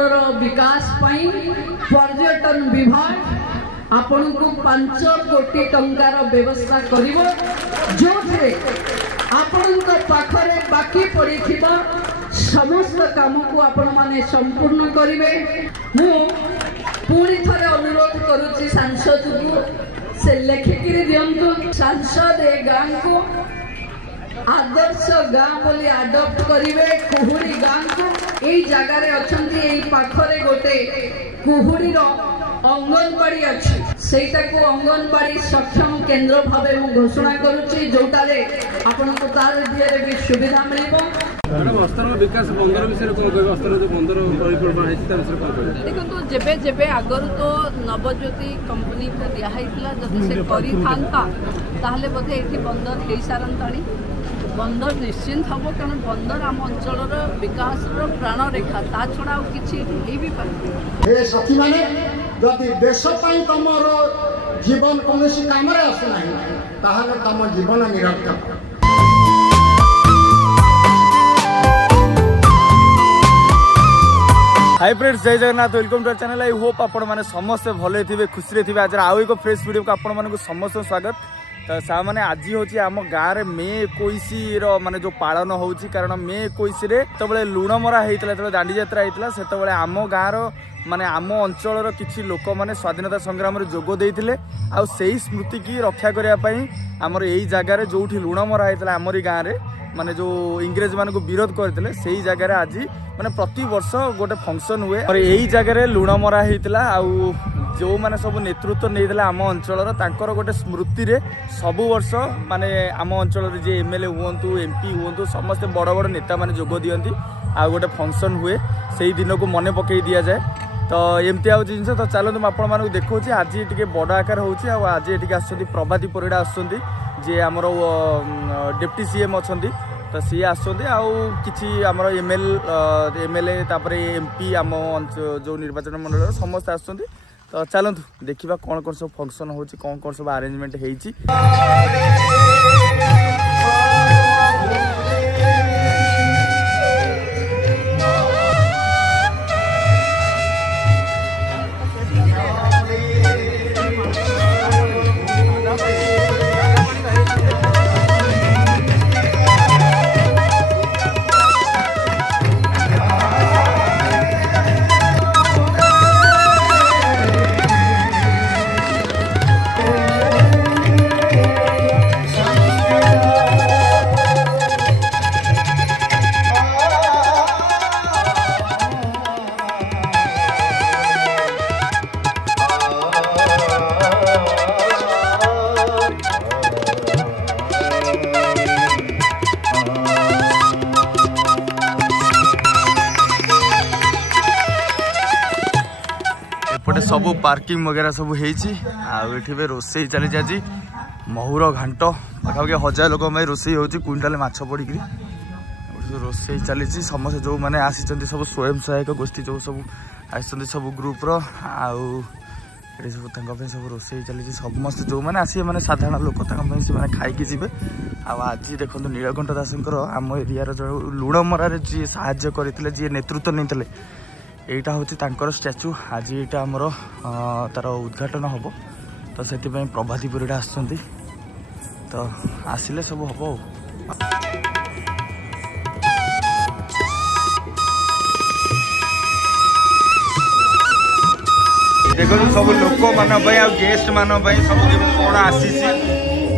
अंचल विकास पर्यटन विभाग आपण को 5 कोटी टंकार व्यवस्था करिवो जो आपण पाखरे बाकी पड़ीथिबा समस्त काम को आपण माने संपूर्ण करिवे। मु पूरी थरे अनुरोध करूची सांसद को से लेखिकी दियंतु सांसद ए गां को आदर्श गां बोली आडप्ट करिवे। कुहुड़ी गां को एई जगह रे अछंती एई पाखरे गोटे कुहुड़ी रो अंगनवाड़ी अच्छी सेटा को अंगनवाड़ी सक्षम केंद्र भावे मु घोषणा करूची जोटारे आपण को तार दियरे भी सुविधा मिलिबो। बस्तर विकास बंदर विषय कोन कहबे बस्तर जो बंदर परिकल्पना है ता विषय कोन कहबे देखो तो जेबे जेबे आगर तो नवज्योति कंपनी को दिया हैतला जदि से करी थांता ताहले बधे एठी बंदर हे सारंताणी बंदर निश्चिंत हम कारण बंदर आम अंचल विकास प्राण रेखा ता छड़ा किसी भी पारे साथी माने जदि देश तुम जीवन कौन काम आसना तुम जीवन निरर्थक। हाय फ्रेंड्स जय Jagannath welcome to channel. I hope आपण मैंने समस्ते भले थे खुशी थे। आज आउ एक फ्रेश वीडियो को आपण मानक समस्त स्वागत। तो सा मैंने आज हूँ आम गाँव में मे 21 माने जो पालन हो कारण मे 21 जो लुणमरा होता है दांडी यात्रा होता से आम गाँव माने आम अंचल किसी लोक मैंने स्वाधीनता संग्राम में जोग देते आ स्मृति की रक्षा करने आमर यही जगार जो लुणमरा होता आमरी गाँव में माने जो इंग्रेज मान को विरोध करते से ही जगह आज माने प्रति वर्ष गोटे फंक्शन हुए और यही जगह लुणमरा होता आउ जो मैंने सब नेतृत्व नहीं आम अंचल गोटे स्मृति रे सबु वर्ष माने आम अंचल जे एमएलए हूँ एमपी हूँ समस्त बड़ बड़ नेता माने जोग दियंती आ गोटे फंक्शन हुए से दिन को मन पकई दि जाए। तो एमती आउ जिन तो चलते आपण देखा आज टे बड़ आकार होची आज ये आसुँच प्रभाती परिड़ा आसुँच जे आमर डेप्टी सीएम अच्छा तो सी आसुँच आउ कि आम एमएलए एमपी आम जो निर्वाचन मंडल समस्त आसुँच। तो चलतु देखा कौन कौन सब फंक्शन हो कौन सब अरेंजमेंट होती। एपटे सब पार्किंग वगैरह सब होती रोसे चली आज महुर घाट पाखापाखि 1000 लोक रोसे हो क्विंटाल माछ पड़ी रोसे चली समस्त जो मैंने आसी सब स्वयं सहायक गोष्ठी जो सब आसती सब ग्रुप सब सब रोसे चली समस्त जो मैंने आसी मैंने साधारण लोक से खाई जी आज देखो नीलकंठ दासंकर आम एरिया जो लुणमरार जी साहाय्य करते जी नेतृत्व नहीं एटा हूँ तांकर स्टैचू आज यहाँ आमर तार उद्घाटन हम तो से प्रभाती परिड़ा आसुँच तो आसिले सब हम देखो सब लोक मान गेस्ट मान सब कौन आसी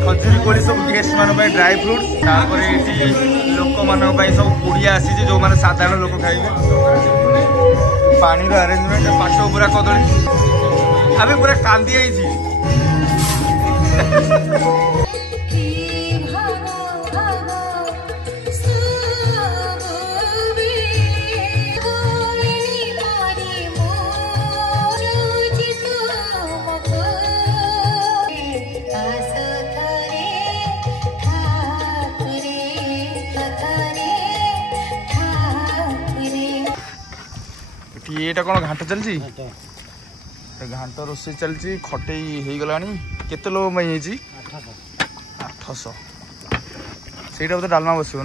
खजुरी कोली सब गेस्ट मान ड्राई फ्रुट्स लोक मान सब पुड़िया आसी जो मैंने साधारण लोक खाइबे पानी अरेंजमेंट पाठ पूरा कदली आम पूरा कांदी आई ये कौन घाट चलती घाट रोसे चलती खटई हो गला केते लोग 800 से डालमा बस न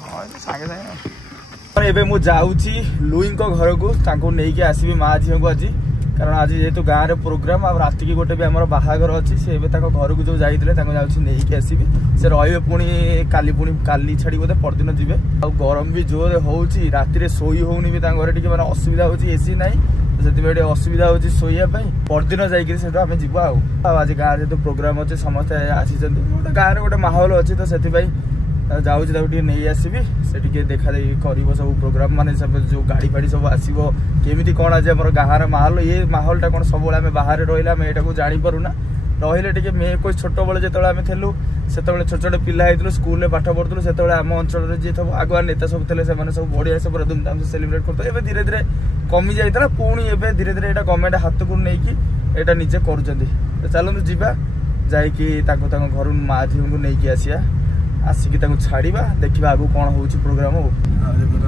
हाँ सागे सागे एबे मु जाउची लुई घर को नहीं कि आसबि माँ झील को आज कारण आज जेहेतु गाँव में प्रोग्राम आ राति की गोटे भी आम बाहागर अच्छी से घर को जो जाते नहीं आसबि से रे पुणी काली छाड़ी बोधे परदिन जी आ गरम भी जोर होती राति शोई होनी भी घर टे मैंने असुविधा होती एसी ना से असुविधा होती शोवाई परदिन जाइए आम जीव आज गाँव जेहतु प्रोग्राम अच्छे समस्ते आसी गोटे गाँव गोटे माहौल अच्छी तो से जाऊँ नहीं आसबि से देखा कर सब प्रोग्राम माने सब जो गाड़ी फाड़ी सब आसो केमी कौन आज आम गाँव माहौल ये माहौलटा कौन सब बाहर रहा आम यहाँ जापरूना रही टे मे कोई छोट बड़े जो आम थेलु से छोट छोट पिला होती स्कूल पाठ पढ़ुलू से आम अंचल जी सब आगुआ नेता सब थे सब बढ़िया से पूरा धूमधाम से सेलिब्रेट करते धीरे धीरे कमी जाता पुणी एवं धीरे धीरे गवर्नमेंट हाथ को लेकिन यहाँ निजे कर चलते जावा जा घर माँ झील को लेकिन आसिया आसिक छाड़ा देखा आगू कौन हो प्रोग्राम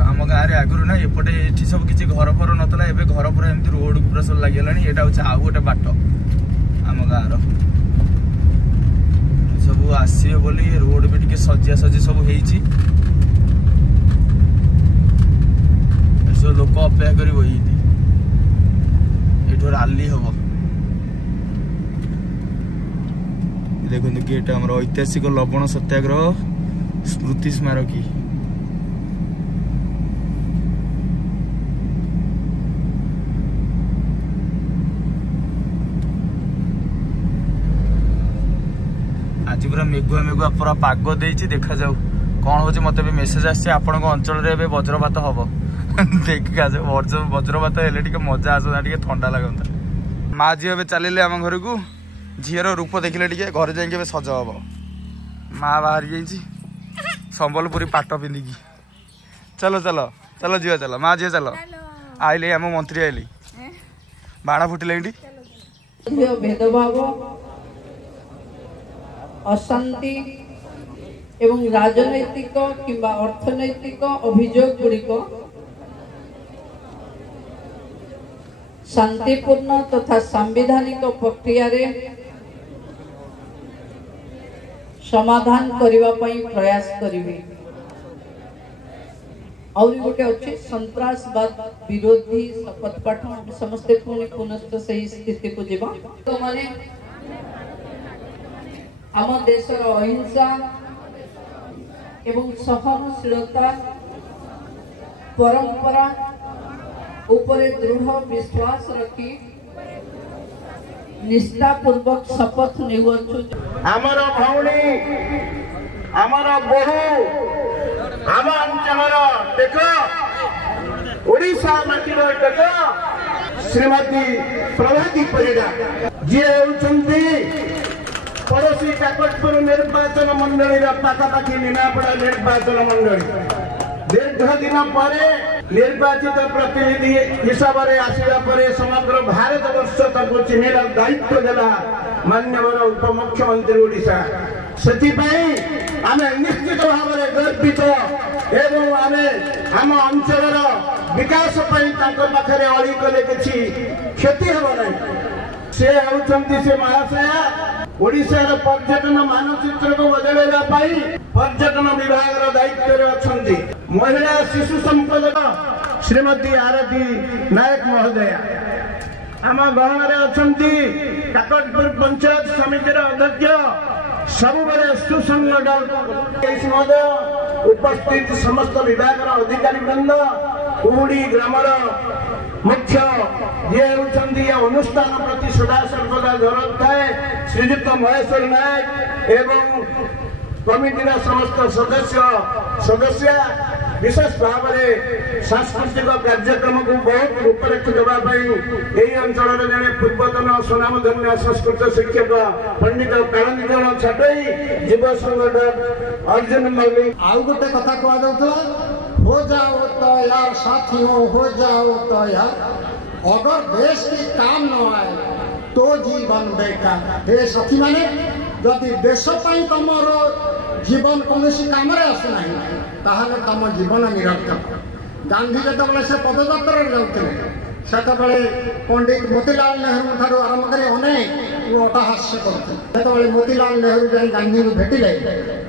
आम गाँव में आगुरी ना एपटे ये सब किसी घर फर नाला एवं घर पूरा एमती रोड पूरा सब लगे यहाँ हूँ आउ गोटे बाट आम गाँव सब आसवे बोली रोड भी टे सजिया सजी सब हो सब लोक अपेक्षा कर राली हम देखो गेट आम ऐतिहासिक लवण सत्याग्रह स्मृति स्मारकी आज पूरा मेघुआ मेघुआ पूरा पाग देछि देखा जाऊ कौन हो मत भी मेसेज आसी आपण अंचल रे वज्रपात हम देखा जाऊ वज्रपात हेले टिके मजा आसता टिके ठंडा लगता माँ झी ए चलिए आम घर को झीर रूप देखिले टिके घर जाइए सज हम माँ बाहरी जाइए संबलपुरी पाट पिंधिकी चलो चलो चलो झील चलो माँ झील चलो आइले आम मंत्री आइले बाण फुटिले भेदभाव अशांति एवं राजनैतिक किंबा अर्थनैतिक अभियोग गुड़िक शांतिपूर्ण तथा सांविधानिक प्रक्रिया रे समाधान करने प्रयास करी और गोटे अच्छे सन्त्रासवाद विरोधी शपथ पाठ समस्ते पुणी पुनः सही स्थिति को जीवा तो माने आम देशर अहिंसा एवं सहनशीलता परंपरा उपरे दृढ़ विश्वास रखी निष्ठापूर्वक शपथ नेउछु आमर भौणी आमर बहु आम अंचल देख ओडिशा माटीर देख श्रीमती प्रभाती परिडा जी होउछंती पड़ोसी काकटपुर निर्वाचन मंडली पाखापाखि निमापड़ा निर्वाचन मंडली दीर्घ दिन पर निर्वाचित प्रतिनिधि हिसाब से आसवा पर समग्र भारत वर्ष तक चिन्हर दायित्व देला माननीय उपमुख्यमंत्री ओडिशा से आम निश्चित भाव में गर्वित एवं आम अंचल विकास पाखे अड़ी कले कि क्षति हम ना से होती से महाशया ओडिशार पर्यटन मानचित्र को बदलैया पर्यटन विभाग दायित्व अच्छा महिला शिशु संपद श्रीमती आरती नायक महोदया आम गाँव में अच्छा काकटपुर पंचायत समितिर अध्यक्ष सब सुसंगठ महोदय उपस्थित समस्त विभाग अधिकारी वृंद कुहुड़ी ग्रामर मुख्य ये होती अनुष्ठान प्रति सदा सर्वदा जरूरत थाए श्रीजुक्त महेश्वर नायक एवं कमिटीर समस्त सदस्य विशेष भाव में सांस्कृतिक कार्यक्रम को बहुत रूपरेख देवाई अंचल जड़े पूर्वतन सुनामधन्य संस्कृत शिक्षक पंडित कालंजन छाटई युव संगठन अर्जुन मल्लिक आउ गोटे कथा कह हो जाओ तो यार साथियों हो जाओ तो यार अगर देश की काम न आए तो जीवन बेकार हे साथी माने जदि देश तुम जीवन कौन कम आसुना ताहले तुम जीवन निरर्थक गांधी जो से पदयात्रा जाते ସେତେବେଳେ ପଣ୍ଡିତ ମୋତିଲାଲ ନେହେରୁ ଠାରୁ ଆରମ୍ଭ କରି ଅନେକ ଅଟହାସ୍ୟ କରୁଥିଲେ। ସେତେବେଳେ ମୋତିଲାଲ ନେହେରୁ ଯାଇ ଗାନ୍ଧୀଙ୍କୁ ଭେଟିଲେ।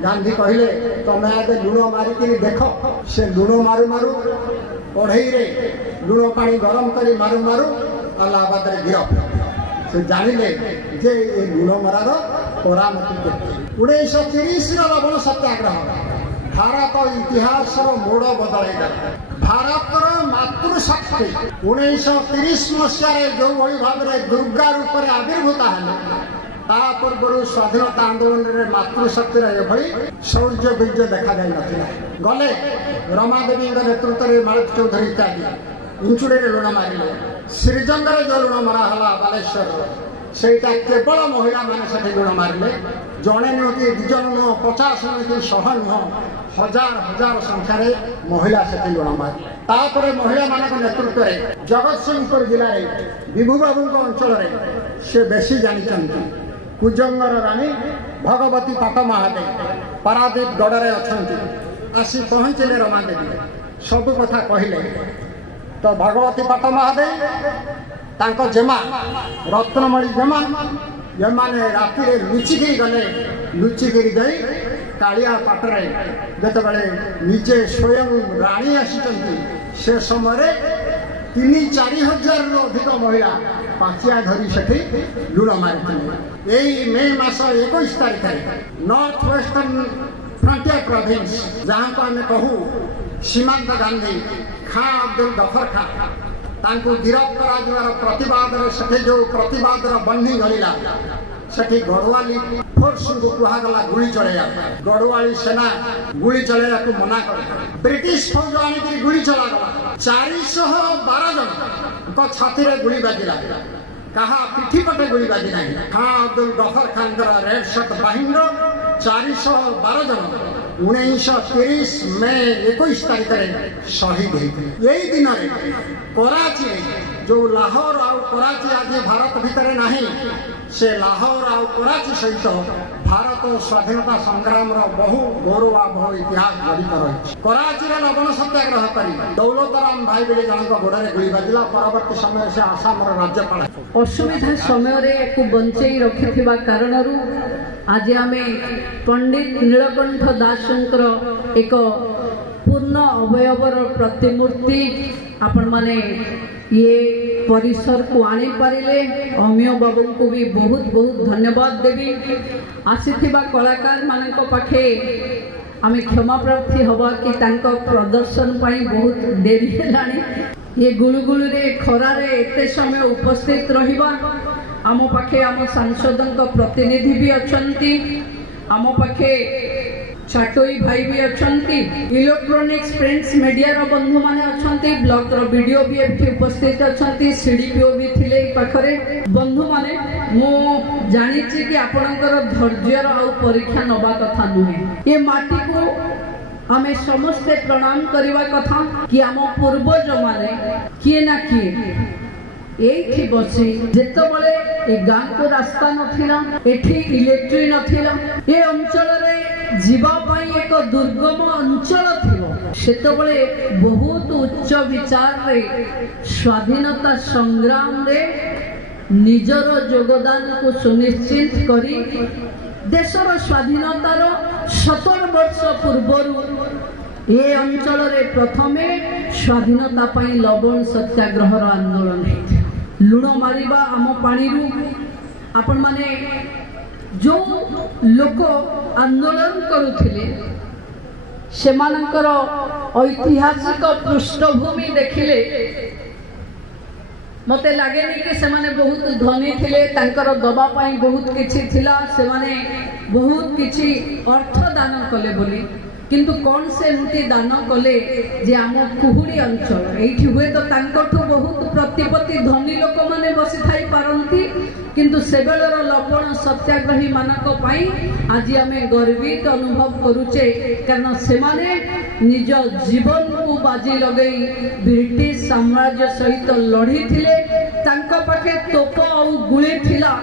ଗାନ୍ଧୀ କହିଲେ ତମେ ଆଗେ ଲୁଣ ମାରିକିରି ଦେଖ। ସେ ଲୁଣ ମାରୁ ମାରୁ କଢ଼େଇରେ ଲୁଣ ପାଣି ଗରମ କରି ମାରୁ ମାରୁ ଆହ୍ଲାବାଦରେ ଗିରଫ। ସେ ଜାଣିଲେ ଯେ ଏ ଲୁଣ ମରାର କରାମତି କେତେ। 1930ର ଲବଣ ସତ୍ୟାଗ୍ରହ ଭାରତ ଇତିହାସର ମୋଡ଼ ବଦଳାଇଦେଲା। ଭାରତର ମାତୃଶକ୍ତି 1930 ମସିହାରେ ଯେଉଁଭଳି ଭାବରେ ଦୁର୍ଗା ରୂପରେ ଆବିର୍ଭୂତ ହେଲେ, ତା ପୂର୍ବରୁ ସ୍ୱାଧୀନତା ଆନ୍ଦୋଳନରେ ମାତୃଶକ୍ତିର ଏଭଳି ଶୌର୍ଯ୍ୟ ବୀର୍ଯ୍ୟ ଦେଖାଯାଇ ନଥିଲା। ଗଲେ ରମାଦେବୀଙ୍କ ନେତୃତ୍ୱରେ ମାଳତୀ ଚୌଧୁରୀ ଇତ୍ୟାଦି ଇଞ୍ଚୁଡ଼ିରେ ଲୁଣ ମାରିଲେ। ଶ୍ରୀଜଙ୍ଗରେ ଯେଉଁ ଲୁଣ ମରା ହେଲା ବାଲେଶ୍ୱରର, ସେଇଟା କେବଳ ମହିଳାମାନେ ସେଠି ଲୁଣ ମାରିଲେ। ଜଣେ ନୁହଁ କି 2 ଜଣ ନୁହଁ, 50 ନୁହଁ କି 100 ନୁହଁ, ହଜାର ହଜାର ସଂଖ୍ୟାରେ ମହିଳା ସେଠି ଲୁଣ ମାରିଲେ। ତାପରେ ମହିଳାମାନଙ୍କ ନେତୃତ୍ୱରେ ଜଗତସିଂହପୁର ଜିଲ୍ଲାରେ ବିଭୁବାବୁଙ୍କ ଅଞ୍ଚଳରେ ସେ ବେଶୀ ଜାଣିଛନ୍ତି। କୁଜଙ୍ଗର ରାଣୀ ଭଗବତୀ ପାଟ ମହାଦେବ ପାରାଦୀପ ଗଡ଼ରେ ଅଛନ୍ତି। ଆସି ପହଞ୍ଚିଲେ ରମାଦେବୀ, ସବୁ କଥା କହିଲେ। ତ ଭଗବତୀ ପାଟ ମହାଦେବ ତାଙ୍କ ଜେମା ରତ୍ନମଣି ଜେମା ଏମାନେ ରାତିରେ ଲୁଚିକିରି ଗଲେ। ଲୁଚିକିରି ଯାଇ କାଳିଆ ପାଟରେ ଯେତେବେଳେ ନିଜେ ସ୍ୱୟଂ ରାଣୀ ଆସିଛନ୍ତି, ସେ ସମୟରେ 3-4 ହଜାରରୁ ଅଧିକ ମହିଳା ପାଚିଆ ଧରି ସେଠି ଲୁଣ ମାରିଥିଲେ। ଏଇ ମେ ମାସ 21 ତାରିଖରେ ନର୍ଥ ୱେଷ୍ଟର୍ଣ୍ଣ ଫ୍ରଣ୍ଟିୟର ପ୍ରୋଭିନ୍ସ, ଯାହାକୁ ଆମେ କହୁ ସୀମାନ୍ତ ଗାନ୍ଧୀ, ଖାଁ ଅବଦୁଲ ଗଫର ଖାଁ, ତାଙ୍କୁ ଗିରଫ କରାଯିବାର ପ୍ରତିବାଦରେ ସେଠି ଯେଉଁ ପ୍ରତିବାଦର ବହ୍ନି ଗଳିଲା, ସେଠି ଗଡ଼ୱାଲି ଫୋର୍ସଙ୍କୁ କୁହାଗଲା ଗୁଳି ଚଳାଇବା। ଗଡ଼ୱାଳି ସେନା ଗୁଳି ଚଳାଇବାକୁ ମନା କଲେ। ବ୍ରିଟିଶ ଫୌଜ ଆଣିକରି ଗୁଳି ଚଳାଗଲା। 412 ଜଣଙ୍କ ଛାତିରେ ଗୁଳି ବାଜିଲା, କାହା ପିଠି ପଟେ ଗୁଳି ବାଜି ନାହିଁ। ଖାଁ ଅବଦୁଲ ଗଫର ଖାଁଙ୍କର ରେଡ୍ ସଟ୍ ବାହିନୀର 412 ଜଣ 1930 ମେ 21 ତାରିଖରେ ଶହୀଦ ହୋଇଥିଲେ। ଏଇ ଦିନରେ କରାଚିରେ ଯେଉଁ ଲାହୋର ଆଉ କରାଚି ଆଜି ଭାରତ ଭିତରେ ନାହିଁ, ସେ ଲାହୋର ଆଉ କରାଚି ସହିତ ଭାରତ ସ୍ୱାଧୀନତା ସଂଗ୍ରାମର ବହୁ ଗୌରବାବହ ଇତିହାସ ଜଡ଼ିତ ରହିଛି। କରାଚିରେ ଲବଣ ସତ୍ୟାଗ୍ରହ କରି ଦୌଲତରାମ ଭାଇ ବୋଲି ଜଣଙ୍କ ଗୋଡ଼ରେ ଗୁଳି ବାଜିଲା। ପରବର୍ତ୍ତୀ ସମୟରେ ସେ ଆସାମର ରାଜ୍ୟପାଳ। ଅସୁବିଧା ସମୟରେ ୟାକୁ ବଞ୍ଚେଇ ରଖିଥିବା କାରଣରୁ ଆଜି ଆମେ ପଣ୍ଡିତ ନୀଳକଣ୍ଠ ଦାସଙ୍କର ଏକ ପୂର୍ଣ୍ଣ ଅବୟବର ପ୍ରତିମୂର୍ତ୍ତି ଆପଣମାନେ ये परिसर को आनी पारिले। अमिय बाबू को भी बहुत बहुत धन्यवाद देवी। आसीथिबा कलाकार मानक पाखे आमे क्षमा प्रार्थी हवा कि तांको प्रदर्शन पाई बहुत देरी हेलानी। ये गुलुगुलु रे खरा रे एते समय उपस्थित रहिबा आम पाखे आम सांसदों प्रतिनिधि भी अछंती, आम पाखे छाटोई भाई भी अछंती, इलेक्ट्रोनिक्स प्रिंट्स मीडिया रो बंधु माने अछंती, ब्लॉक रो वीडियो भी एठी उपस्थित अछंती, सीडीपीओ भी थिले पाखरे। बंधु माने मो जानि छी कि आपनकर धैर्य रो आ परीक्षा नबा कथा नुहे। ये माटी को आमे समस्त प्रणाम करवा कथा कि आम पूर्वज माने किए ना किए एठी बसी जेतबले ए गां को रास्ता नथिला, एठी इलेक्ट्रिक नथिला, ए अंचल रे जीवा पाई एक दुर्गम अंचल थिलो। सेतबले बहुत उच्च विचार रे स्वाधीनता संग्राम रे निजर योगदान को सुनिश्चित करी देशर स्वाधीनतार 17 वर्ष पूर्वरु ए अंचल रे प्रथमे स्वाधीनता पाई लवण सत्याग्रह आंदोलन है। लुण मारिबा आम पानी आपण माने जो लोक आंदोलन करुथिले सेमानकर ऐतिहासिक पृष्ठभूमि देखिले मते लागेनी कि सेमाने बहुत धनी थिले, तांकर दबा पाई बहुत किछि थिला, सेमाने बहुत किछि अर्थ दान कले बोली। किंतु कौन से एमती दान कले जे आम कुहुड़ी अंचल एठी हुए तो तांकठु बहुत प्रतिपत्ति धनी लोक माने बसी थाई पारंती, किंतु सेबेलर लवण सत्याग्रही मानक पाई आज आमे गर्वित अनुभव करूचे, कारण सेमाने निज जीवन को बाजी लगई ब्रिटिश साम्राज्य सहित लड़ी थिले। तांको पाखे तोप और गुली थिला,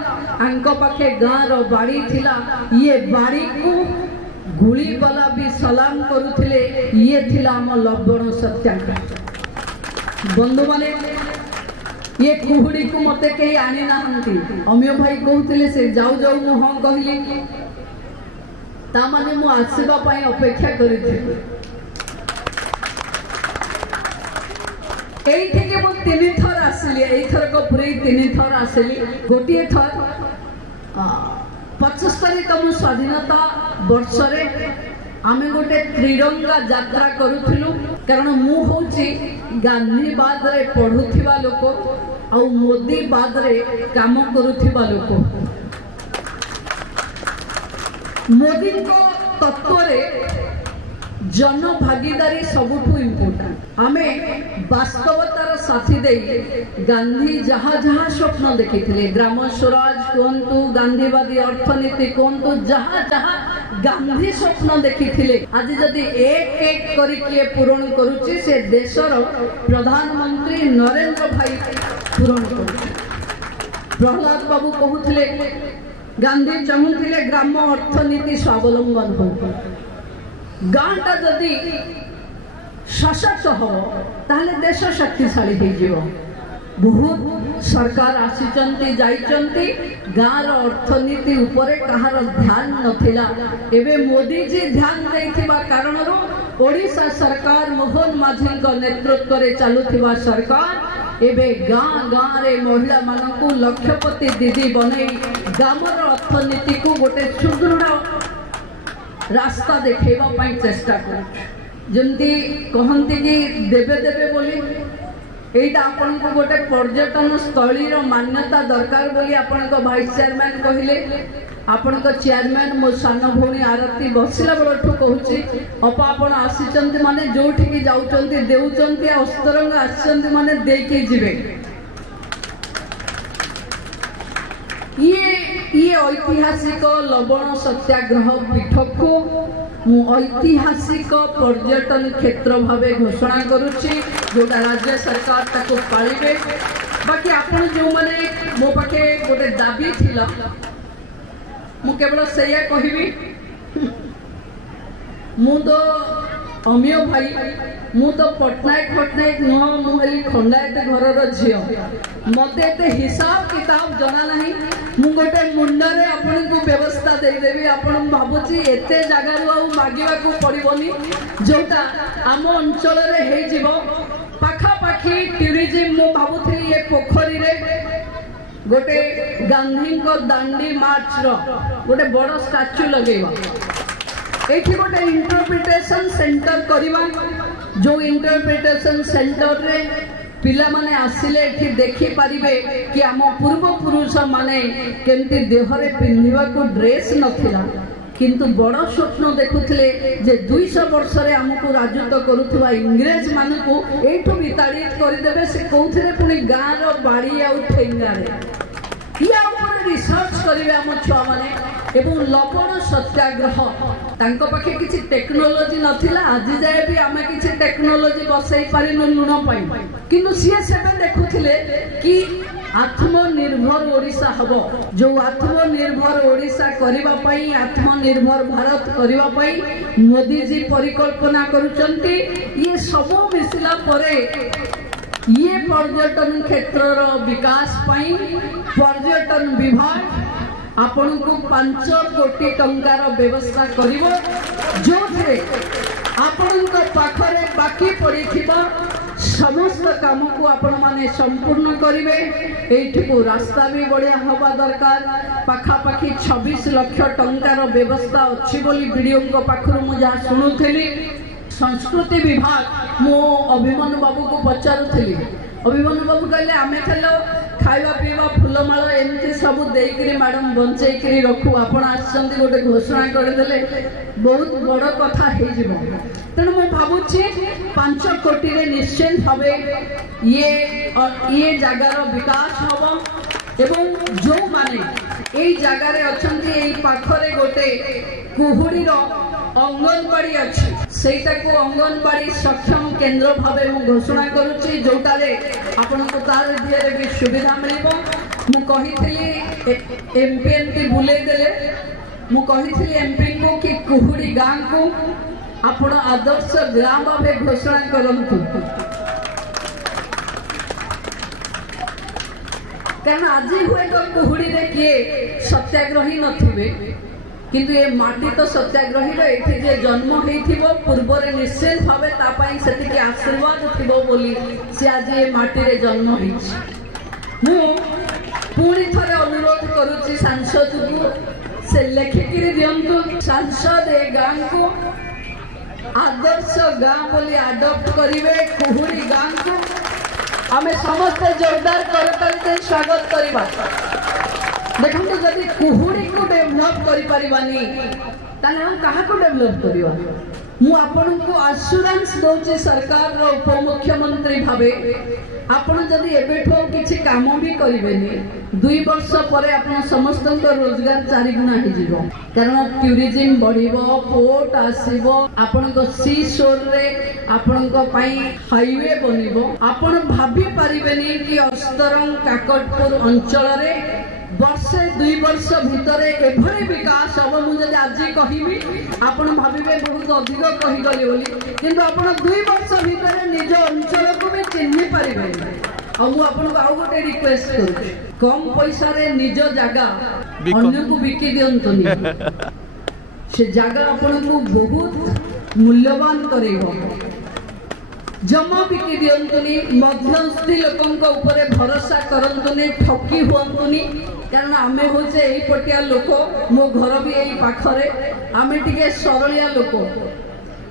आंको पाखे गाँव रो बाड़ी थिला। ये बाड़ी को गुली वाला भी सलाम करुथिले। ये थिला आम लवण सत्याग्रह। बंधु माने ये कुहुड़ी को मते कहीं आनी ना अमिय भाई कहते से जाऊ जाऊ मु हाँ कहली ताने मु आसवा अपेक्षा करी तीन थर आसली एथर को पूरे 3 थर आसली गोटे थर 75तम स्वाधीनता वर्ष आमे गोटे त्रिरंगा यात्रा करूथिलु कारण मु होची गांधीवाद रे पढ़ुथिबा लोक आ मोदीवाद रे काम करूथिबा लोक मोदी को तत्व रे जन भागीदारी सबुठू इम्पोर्टेंट आमे वास्तवतार साथी दे गांधी जहाँ जहाँ स्वप्न देखी ग्राम स्वराज कहतु गांधीवादी अर्थनीति कहतु जहाँ जहाँ गांधी स्वप्न देखी आज जदि एक एक करके पूरण करुचे से देशर प्रधानमंत्री नरेंद्र भाई पूरण कर प्रहलाद बाबू कहते गांधी चाहूले ग्राम अर्थनीति स्वावलंबन हो गाँटा जदि सशक्त हो ताले देश शक्तिशाली हो बहुत सरकार आसी जाइचंती गाँव अर्थनीति उपरे कहार ध्यान नथिला एबे मोदी जी ध्यान देथिबा कारण ओडिशा सरकार मोहन माझी नेतृत्व रे चलुथिबा सरकार एबे गाँ गाँ रे महिला मानकू लक्षपति दीदी बनई गामर अर्थनीति को गोटे सुदृढ़ रास्ता देखेबा पई चेष्टा कर जमती कहंती कि देवे देवे बोली एटा आपन को गोटे पर्यटन स्थली रो मान्यता दरकार बोली आपन को वाइस चेयरमैन कहिले आपन को चेयरमैन मो सान भौणी आरती बसिला बेलठू कहूची अपा आपन आसीचंती माने जोठी की जाउचंती देउचंती अस्तरंग आसीचंती माने देके जिवे ये ऐतिहासिक लवण सत्याग्रह पीठ को ऐतिहासिक पर्यटन क्षेत्र भाव घोषणा करुच्ची जोटा राज्य सरकार ताको पालिबे बाकी आपण जो माने मो पाखे गोटे दाबी थिला मु केवल सेया कहिबी मु तो अमिय भाई मु तो पटनायक नुह मुहली खंडायत घर झील मत हिसाब किताब जना ना मु गोटे मुंडरे आपन को व्यवस्था देदेवी आपन भाबुची एते जगार मागिबा को पड़िबनी जोटा आम अंचल रे हे जीवो पाखापाखी टूरिज्म मु भाबुथि ये पोखरी रे गोटे गांधी को दांडी मार्च रो गोटे बड़ स्टैच्यू लगेबा एठी गोटे इंटरप्रिटेशन सेंटर करिवा जो इंटरप्रिटेशन सेंटर रे पिला माने आसिले एठी देखि पारिबे कि आम पूर्व पुरुष माने केमती देहरे पिन्धिबा को ड्रेस नथिला किंतु बड़ स्वप्न देखुथिले जे 200 वर्ष रे हमकु राजत्व करूथबा इंग्रेज मानकु एठु विताड़ित करिदेबे से कोउथरे पुनी गाँ रो बाड़ी आ ठेंगा रे या ऊपर रिसर्च करिवे हम छुआ माने एवं लवण सत्याग्रह तांको पाखे किछि टेक्नोलॉजी नथिला आज जाय भी आमे किछि टेक्नोलॉजी बसई पारिनु लुण पाई किंतु सीए सेबे देखुथिले कि आत्मनिर्भर ओडिशा हबो जो आत्मनिर्भर ओडिशा करिबा पई आत्मनिर्भर भारत करिबा पई मोदी जी परिकल्पना करूचंती ये सब मिसिला परे ये पर्यटन क्षेत्र रो विकास पई पर्यटन विभाग आपण को 5 कोटी टंकार व्यवस्था करिवो जो थे आपण को पाखरे बाकी पड़िथिबा समस्त काम को आपण माने संपूर्ण करिवे एठी को रास्ता भी बढ़िया हवा दरकार पाखापाखी 26 लाख टंकार व्यवस्था अच्छी बोली वीडियो को पाखरु मु जा सुनुथली संस्कृति विभाग मो अभिमन्यु बाबू को पचारुथली अभिमन्यु बाबू कहले आमे थलो खाइबा पीवा फुलमाला एमती सब देकरी मैडम बंचेकरी रखू आपण आछंती गोटे घोषणा करदेले बहुत बड़ कथा हे जिवो तेणु मु भाबुची 5 कोटी रे निश्चित भावे ये जगार विकास हबो एवं जो माने ए जगार अछंती ए पाखरे गोटे कुहुड़ी रो अंगनवाड़ी अच्छी सेटा को अंगनवाड़ी सक्षम केंद्र भावे मु घोषणा करूची जोटारे आपण को तार दियरे भी सुविधा मिलिबो मु कहिथिली एमपीएनटी बुले देले मु कहिथिली एमपी को कि कुहुड़ी गां को आपण आदर्श ग्राम भावे घोषणा करंतु कारण आज हुए तो कुहुड़ी रे किए सत्याग्रही नथिबे किंतु ये माटी तो सत्याग्रही ये जे जन्म होइथिबो पूर्व निश्चित भावे तापाई सेतिके आशीर्वाद थिबो बोली से आज ये माटी रे जन्म होइछि। मु पूरी थरे अनुरोध करूछि सांसद को से लेखिकी दियंतु सांसद ए गां को आदर्श गां बोली अडॉप्ट करिवे कुहुड़ी गां को आमे समस्त जोरदार करताली स्वागत करबा। देखो जदि कुहुड़ी को डेभलप करि परिबानी ताले हम कहा को डेभलप करियो। मु आपन को आश्योरेंस दोचे सरकार रो उपमुख्यमंत्री भावे आपण जदि एबेठो किछि काम भी करिबेनी 2 वर्ष परे आपण समस्त रोजगार 4 गुना हो जिवो कारण टूरिज्म बढ़िबो पोर्ट आसीबो आपण को सी शोर रे आपण को पई हाईवे बनिबो। आपण भाबी परिबेनी कि अस्तरंग काकटपुर अंचल रे वर्षे 2 वर्ष भितरे एभरे विकास हम मुझे आज कहबी आपण भाविबे बहुत अधिक कही गली बोली किंतु आपण 2 वर्ष भितरे निज अंचल को भी चिन्हि पारिबे। आ मु आपण को आउ गोटे रिक्वेस्ट करू कम पैसा रे निज जागा अन्य को बिकी दियंतुनी से जागा आपण को बहुत मूल्यवान करेगो जमा बिकी दियंतुनी मध्यस्थी लोकंक ऊपर भरोसा करंतुनी ठकी हुअंतुनी कारण आमे होचे एई पटिया लोक मो घर भी एई पाखरे आमे टिके सरलिया लोक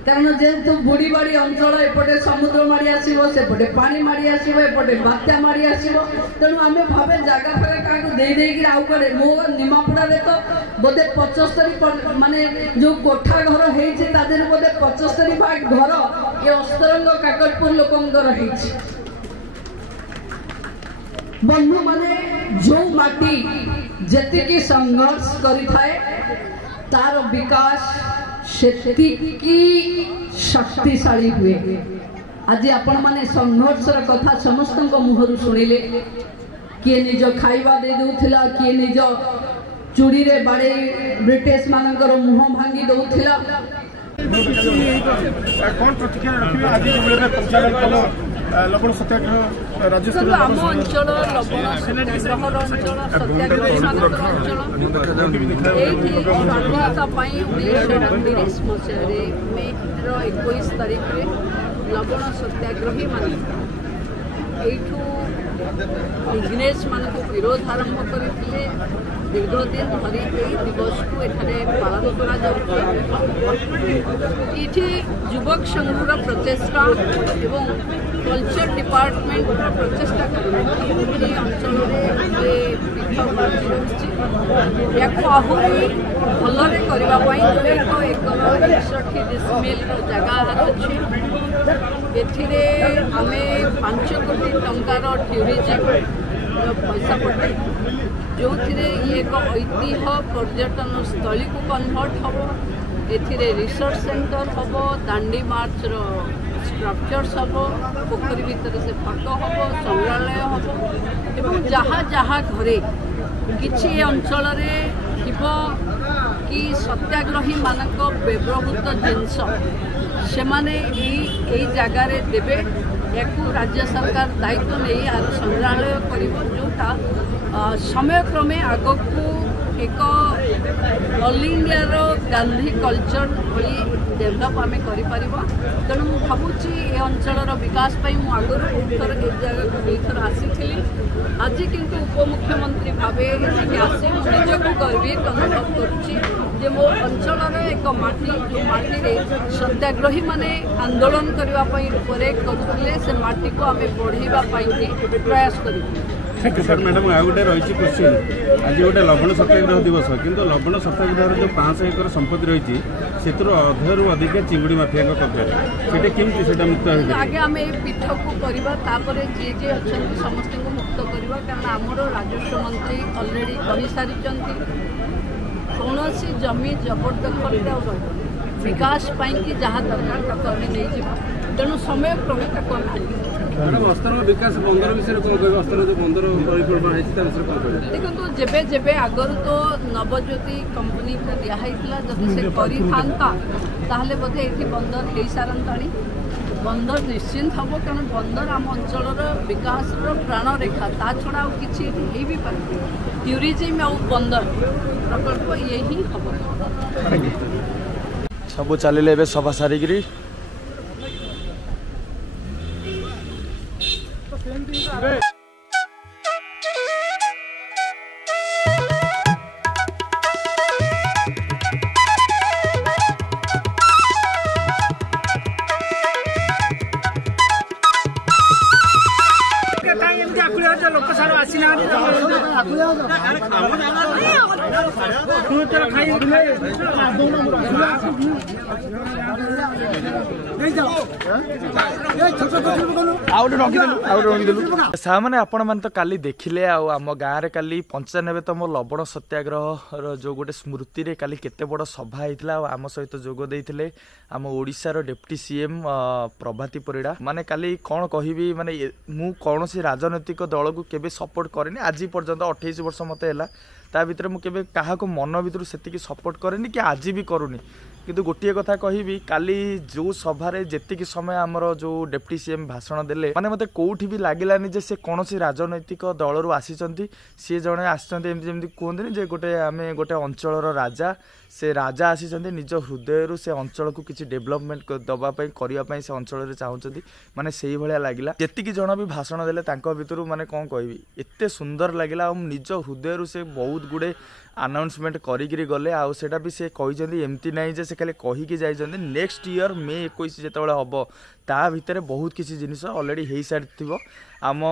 कारण जेहेतु बुड़ी बाड़ी अंचल एपटे समुद्र माड़ी आसीबो सेपटे पानी माड़ी आसीबो एपटे बात्या माड़ी आसीबो तेणु आमे भाबे जागा फेरे काको देई देई कि आउ करे मो निमापड़ा रे तो बोधे 75 माने जो कोठा घर हेछि तादेर बोधे 75 भाग घर ए अस्तरंग काकटपुर लोकंगर हेछि। बंधु माने जो माटी जेतिकी संघर्ष करि थाए तार विकास सेतिकी शक्तिशाली हुए। आज आपण माने संघर्षर कथा समस्त मुहरु सुनिले किए निज खाइबा दे दउथिला किए निज चूड़ी रे बाड़े ब्रिटिश मानकर मुह भांगी दउथिला कौन प्रतिक्रिया रखिबे आज बेले पंचायत कल लवण सत्याग्रह राज्य स्तरीय आम अंचल लवण सत्याग्रह अंचल सत्याग्रही मानकर अंचल एठी स्वाधीनता पई 1939 मसिया मे 21 तारिख रे लवण सत्याग्रही मान एठू बिजनेस मान को विरोध आरंभ करथिले दीर्घ दिन धरी दिवस को एठारे पालन करा जाउछि। युवक संघर प्रचेष्टा एवं कल्चर डिपार्टमेंट प्रचेष्टा करी अंचल आहरी भलरे करने 1 एकर 61 डिसमिल जगह अच्छी एथिरे आमे 5 कोटी टंकार टूरिज्म पैसा पटे जो एक ऐतिह्य पर्यटन स्थली को कन्वर्ट हम एथिरे रिसर्च सेंटर हम दांडी मार्च स्ट्रक्चर्स हम पोखरी भितर से फटो हम संग्रहालय हम एवं जहाँ जहाँ घरे किसी अंचल कि सत्याग्रही मानक व्यवहृत जिनस से माने जगार देवे या राज्य सरकार दायित्व नहीं आर संग्रहालय कर जोटा समय क्रमे आग को एक ऑल इंडिया गांधी कल्चर भली डेभलप आम कर तेणु मुझे भावुची ए अंचल विकास आगुरी बहुत थर ए जगह को 2 थर आसी आज किंतु उपमुख्यमंत्री भावे आसे निजक गर्वित अनुभव करुच्ची मो अंचल एक माटी जो माटी रे सत्याग्रही माने आंदोलन करने रूपरे करुले से माटी को आम बढ़ाई प्रयास करूँ। Thank you sir. मैडम आ गोटे रही क्वेश्चन आज गोटे लवण सत्याग्रह दिवस किंतु लवण सत्याग्रह जो 5 एकर संपत्ति रही से अधरू अधिक चिंगुड़ी माफिया कब्जा केमती से मुक्त आगे आम पीठ को करवा जी जी अच्छा समस्त को मुक्त करवा कारण आमर राजस्व मंत्री अलरेडी कही सारी कौन जमी जबरदखल विकास कि जहाँ दरकार आम नहीं तेणु समय क्रमे विकास बंदर विषय बंदर देखो जेबे जेबे आगर तो नवज्योति कंपनी को दिखाई जब से बोधे ये बंदर हो सारंता बंदर निश्चिंत हम कारण बंदर आम अंचल विकास प्राण रेखा ता छड़ा आउ किसी हो भी पारे टूरिज्म आउ बंदर प्रकल्प यही हम सब चलिए सभा सारिकी सामने आपण मान तो काली देखिले आम गाँव में काली 95तम लवण सत्याग्रह जो गोटे स्मृति रे काली केते बड़ सभा होता आम सहित जोग देते आम ओडिशार डेप्टी सीएम प्रभाती परिड़ा माने काली कौन कहबी माने मु कौन सी राजनैतिक दल को केबे सपोर्ट करेनी आज पर्यंत 28 वर्ष मत है ता भीतर मु केबे काहा को मन भीतर सेतिकी सपोर्ट करेनी कि आज भी करूनी किंतु गोटे कथा कहबी काली जो सभारे जेतिकी समय आमर जो डेप्टी सीएम भाषण देले माने मते कोठी भी लागिलानी जे से कौन सी राजनैतिक दलरू आसीचंती सी जणे आसीचंती एमती जेमती कहंतनी जे गोटे आमे गोटे अंचलर राजा से राजा आसीचंती निज हृदयरू से अंचल को किसी डेवलपमेंट दबा पई करिया पई से अंचल रे चाहउचंती माने सेही भलिया लागिला जेतिकी जण भी भाषण देले तांको भितरु माने कोन कहबी एते सुंदर लागिला हम निज हृदयरू से बहुत गुडे अनाउंसमेंट करिकिरी गले आउ सेटा भी से कहिचंती एमती नाही जे से खाली कहिकी जाइचंती नेक्स्ट ईयर मे 21 जेतबेले हबो ता भितर बहुत किसी जिनिस ऑलरेडी हेई सारिथिबो आम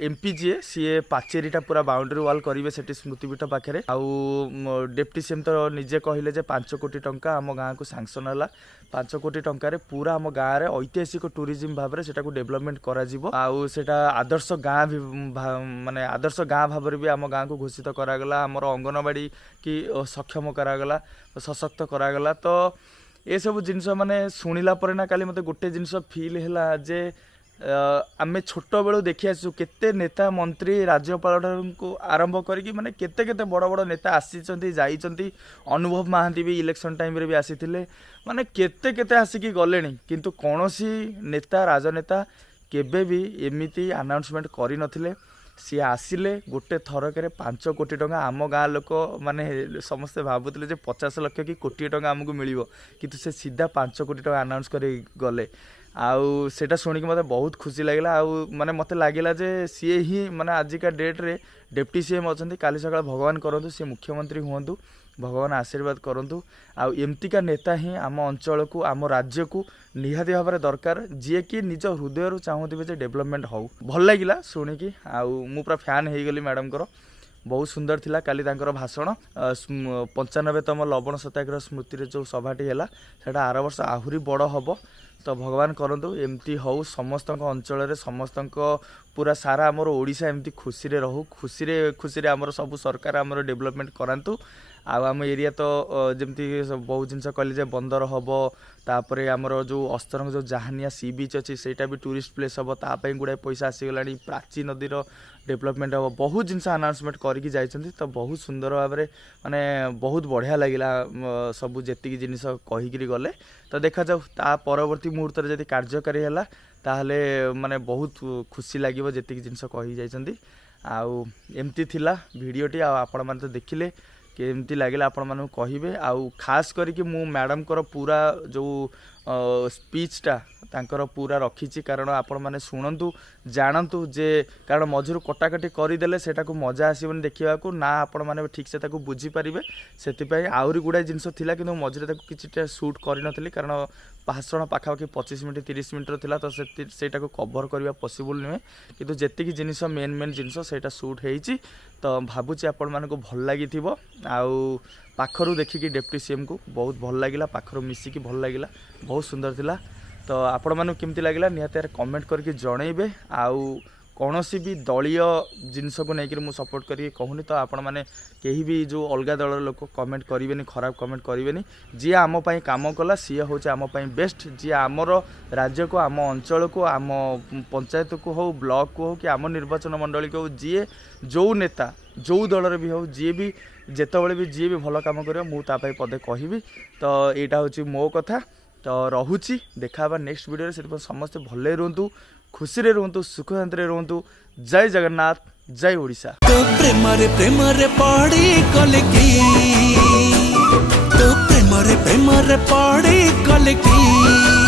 एमपी जी सी पाचेरीटा पूरा बाउंड्री वाल करेंगे से स्मृतिपीठ पाखे आउ डेप्टी सीएम तो निजे कहले जे 5 कोटी टंका आम गाँव को सांक्शन है 5 कोटी टंकार पूरा आम गाँव में ऐतिहासिक टूरिज्म भाव में सेटा डेवलपमेंट करा आदर्श गाँ माने आदर्श गाँ भाव भी आम गाँव को घोषित करागला आमर अंगनवाड़ी की सक्षम करागला सशक्त करागला तो ये सब जिनस माने शुणिला पर ना काली मते गोटे जिनस फील है जे आमे छोट बेलू देखी आसु केते नेता मंत्री राज्यपाल को आरंभ करी माने केते केते बड़ बड़ नेता आसीचंती जाइचंती अनुभव महांती भी इलेक्शन टाइम रे भी आसीथिले माने केते केते आसिकी गलेनी किंतु कोनोसी नेता राजनेता केबे भी एमिति अनाउंसमेंट करि नथिले सी आसिले गोटे थरक 5 कोटी टंका आम गाँ लोक माने समस्ते भावुले 50 लाख कि कोटी टंका आमको मिल किंतु से सीधा 5 कोटी टंका अनाउंस कर गले आउ सेटा शुणिक मत बहुत खुशी लगे आउ माने मत लगे जे सी ही माने आजिका डेट रे डेप्टी सीएम अच्छा काली सकाळ भगवान करूँ सी मुख्यमंत्री हूँ भगवान आशीर्वाद करूँ आउ एमतिका नेता ही आम अंचल को आम राज्य को निहाती भाव में दरकार जी कि निज हृदय चाहूबे जे डेवलपमेंट हो भल लगिला शुणिकी आउ मु पूरा फैन हो गली मैडम को बहुत सुंदर थिला काली तांकर भाषण 95तम लवण सत्याग्रह स्मृति रे जो सभाटी है सेटा आर वर्ष आहुरी बड़ हम तो भगवान करंतु एमती हो समस्त अंचल रे समस्त पूरा सारा आमर ओडिशा एमती खुशी रे रहू खुशी रे आमर सब सरकार आमर डेवलपमेंट करांतु आम एरिया तो जमती बहुत जिनस कहले जे बंदर हम तापर आमर जो अस्तरंग जो जहानिया सी बीच अच्छी सेटा भी टूरिस्ट प्लेस हम तापाई गुड़ाए पैसा आसीगला प्राची नदीर डेवलपमेंट हम बहुत जिनस अनाउंसमेंट करके जाइछंती तो बहुत सुंदर भाव में माने बहुत बढ़िया लगिला सब जेतिकी जिनिस कहिकिरी गले तो देखा जाऊ ता परवर्ती मुहूर्त रे जदि कार्यकारी हैला ताहले माने बहुत खुशी लागिवो जेतिकी जिनिस कहि जाइछंती आउ एमती थिला वीडियोटी आ आपण माने तो देखिले केमती लगे आपण मानू कहिबे आउ खास करके मु मैडम कर पूरा जो स्पीचटा तांकर पूरा रखीची कारण आपण माने सुनंतु जानंतु जे कारण मझुर कटाकटी करदेले सेटा को मजा आसीबनी देखिबा को ना आपण माने ठीक से ताको बुझी परिबे सेति पई आउरी गुडा जिंस थिला किंतु मझुरे ताको किछटा शूट करि नथली कारण भाषण पाखापाखि 25 मिनट 30 मिनट थिला तो सेटा को कवर करबा पॉसिबल नुहे किंतु जेतिकी जिनिस मेन जिनिस सेटा शूट हेइची तो भाबुची आपण मानको भल लागिथिबो आउ पाखरु देखिकी डेप्टी सीएम को बहुत भल लागिला पाखरु मिसिकी भल लागिला बहुत सुंदर थिला तो आपण मानको केमती लागिला निहाते कमेंट करके जणैबे आउ कौनसी भी दलीय जिनस को लेकर मुझे सपोर्ट करके कहूनी तो आपण मैंने कहीं भी जो अलग दल लोक कमेंट करेंगे खराब कमेंट करेंगे जी आम काम कला सी हूँ आम बेस्ट जी आमर राज्य को आम अंचल को आम पंचायत को हो ब्लॉक को हो कि आम निर्वाचन मंडली को जी जो नेता जो दल भी हो जी भी जिते भी जी भी भल कम कर मुझे पदे कहबी तो यहाँ हूँ मो कथा तो रहुची देखा नेक्स्ट वीडियो से समस्त भले रुहतु खुशी रे रुहतु सुख शांति रुहतु। जय जगन्नाथ जय ओडिशा। तो प्रेम रे पड़ी कलकी तो प्रेम रे पड़ी कलकी।